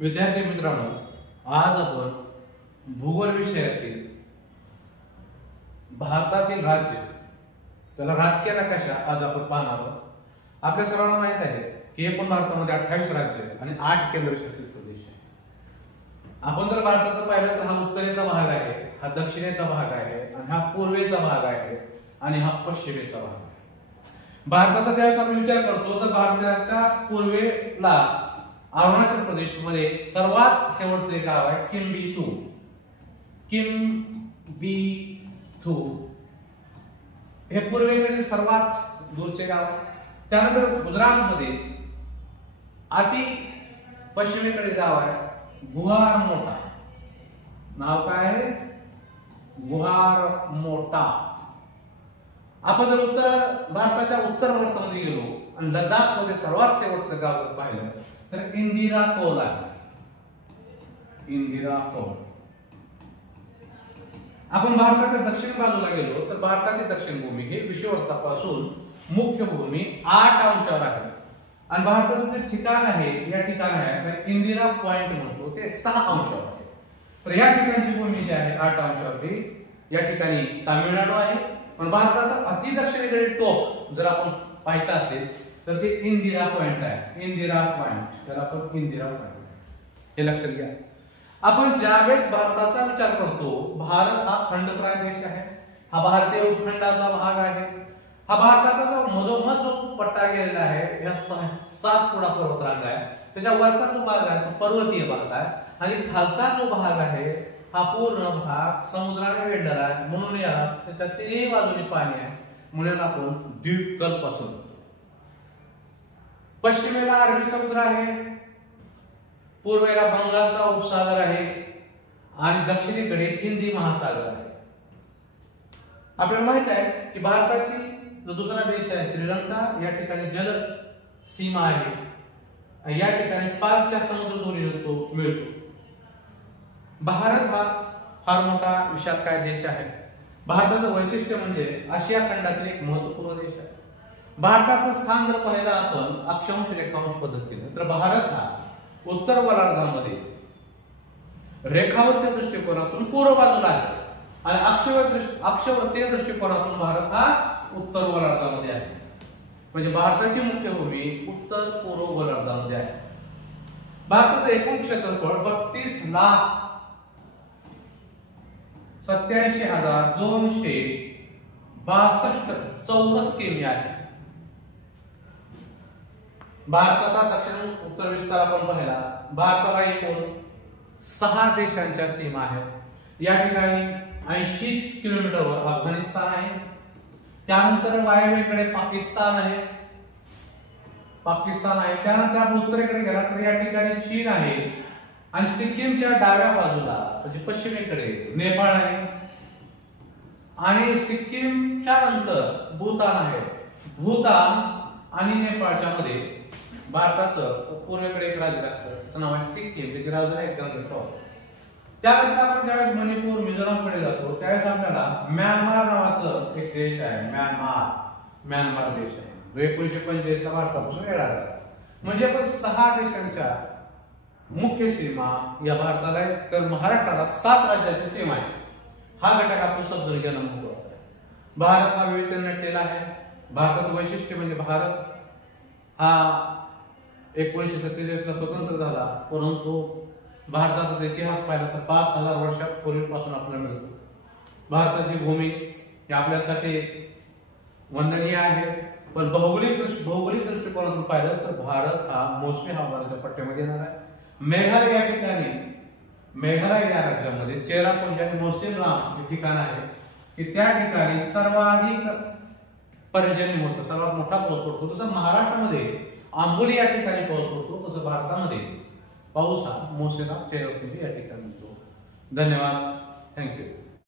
विद्यार्थी मित्रांनो, आज आपण भूगोल विषयातील भारतातील राज्य त्याला राजकीय नकाशा आज आपण पाहणार आहोत. आपल्या सर्वांना माहित आहे की एकूण भारतामध्ये 28 राज्य आणि 8 केंद्रशासित प्रदेश आहेत. आपण जर भारताचं पाहिलं तर हा उत्तरेचा भाग आहे, हा दक्षिणेचा भाग आहे आणि हा पूर्वेचा भाग आहे आणि हा पश्चिमेचा भाग आहे. भारताचा ज्यावेळेस आपण विचार करतो तर भारताच्या पूर्वेला अरुणाचल प्रदेश मध्ये सर्वात शेवटचे गाव आहे किम्बीथू. हे पूर्वेकडील सर्वात दूरचे गाव आहे. त्यानंतर गुजरात मध्ये अति पश्चिमेकडील गाव आहे गुहारमोटा. नाव काय आहे? गुहारमोटा. आपण जर भारताच्या उत्तर भारतामध्ये गेलो आणि लडाख मध्ये सर्वात शेवटचं गाव जर पाहिलं तर इंदिरा कौल आहे. इंदिरा कौल. आपण भारताच्या दक्षिण बाजूला गेलो तर भारताची दक्षिण भूमी हे विषुववृत्तापासून मुख्य भूमी 8 अंशावर आहे आणि भारताचं जे ठिकाण आहे या ठिकाण आहे इंदिरा पॉइंट म्हणतो ते 6 अंशावर आहे. तर या ठिकाणची भूमी जी आहे 8 अंशावरती या ठिकाणी तामिळनाडू आहे. पण भारताचा अति दक्षिणेकडील टोक जर आपण पाहायचं असेल तर ते इंदिरा पॉइंट आहे. इंदिरा पॉइंट, त्याला आपण इंदिरा पॉइंट हे लक्षात घ्या. आपण ज्यावेळेस भारताचा विचार करतो, भारत हा खंडप्राय देश आहे, हा भारतीय उपखंडाचा भाग आहे. हा भारताचा जो मधोमध जो पट्टा गेलेला आहे या 7 पर्वतरांगा आहे, त्याच्या वरचा जो भाग आहे तो पर्वतीय भाग आहे आणि खालचा जो भाग आहे हा पूर्ण भाग समुद्राने वेढलेला आहे. म्हणून याला त्याच्या तिन्ही बाजूने पाणी आहे, म्हणून आपण द्वीपकल्प असं म्हणतो. पश्चिमेला अरबी समुद्र आहे, पूर्वेला बंगालचा उपसागर आहे आणि दक्षिणेकडे हिंदी महासागर आहे. आपल्याला माहित आहे की भारताची जो दुसरा देश आहे श्रीलंका, या ठिकाणी जल सीमा आहे. या ठिकाणी 5च्या समुद्रधुनी मिळतो. भारत हा फार मोठा विशालकाय देश आहे. भारताचं वैशिष्ट्य म्हणजे आशिया खंडातील एक महत्वपूर्ण देश आहे. भारताचं स्थान जर पाहिलं आपण अक्षांश रेखांश पद्धतीने तर भारत हा उत्तर गोलार्धामध्ये रेखावृत्तीय दृष्टिकोनातून पूर्व बाजूला आहे आणि अक्षवर्तीय दृष्टिकोनातून भारत हा उत्तर गोलार्धामध्ये आहे. म्हणजे भारताची मुख्य भूमी उत्तर पूर्व गोलार्धामध्ये आहे. भारताचं एकूण क्षेत्रफळ 32,87,262 चौरस किमी आहे. भारताचा दक्षिण उत्तर विस्तार आपण पाहिला. भारताला एकूण 6 देशांच्या सीमा आहेत. या ठिकाणी 80 किलोमीटरवर अफगाणिस्तान आहे. त्यानंतर वायव्येकडे पाकिस्तान आहे. त्यानंतर आपण उत्तरेकडे गेला तर या ठिकाणी चीन आहे आणि सिक्कीमच्या डाव्या बाजूला म्हणजे पश्चिमेकडे नेपाळ आहे आणि सिक्कीमच्या नंतर भूतान आहे. भूतान आणि नेपाळच्या मध्ये भारताचं पूर्वेकडे एक राज्य लागतं, त्याचं नाव आहे सिक्कीम. त्याची राजधानी आहे गंगटॉक. त्यानंतर आपण ज्यावेळेस मणिपूर मिझोरामकडे जातो त्यावेळेस आपल्याला म्यानमार नावाचं एक देश आहे. म्यानमार देश आहे. 1945 भारतापासून वेगळा झाला. म्हणजे आपण 6 देशांच्या मुख्य सीमा या भारताला आहे. तर महाराष्ट्राला 7 राज्याची सीमा आहे. हा घटक आपण समजून घेणं महत्वाचं आहे. भारत हा विविधतेने नटलेला आहे. भारताचं वैशिष्ट्य म्हणजे भारत हा 1947 ला स्वतंत्र झाला, परंतु भारताचा इतिहास पाहिला तर 5000 वर्षापूर्वीपासून आपल्याला मिळतो. भारताची भूमी ही आपल्यासाठी वंदनीय आहे. पण भौगोलिक दृष्टिकोनातून पाहिलं तर भारत हा मोसमी हवामानाच्या पट्ट्यामध्ये येणार आहे. मेघालय या राज्यामध्ये चेरापुंजी आणि मोसिनराम हे ठिकाण आहे की त्या ठिकाणी सर्वाधिक पर्जन्य होतं, सर्वात मोठा पाऊस पडतो. तसं महाराष्ट्रामध्ये आंबोली या ठिकाणी पाऊस पडतो, तसं भारतामध्ये पाऊस हा मोसिनराम चेरापुंजी या ठिकाणी होतो. धन्यवाद. थँक्यू.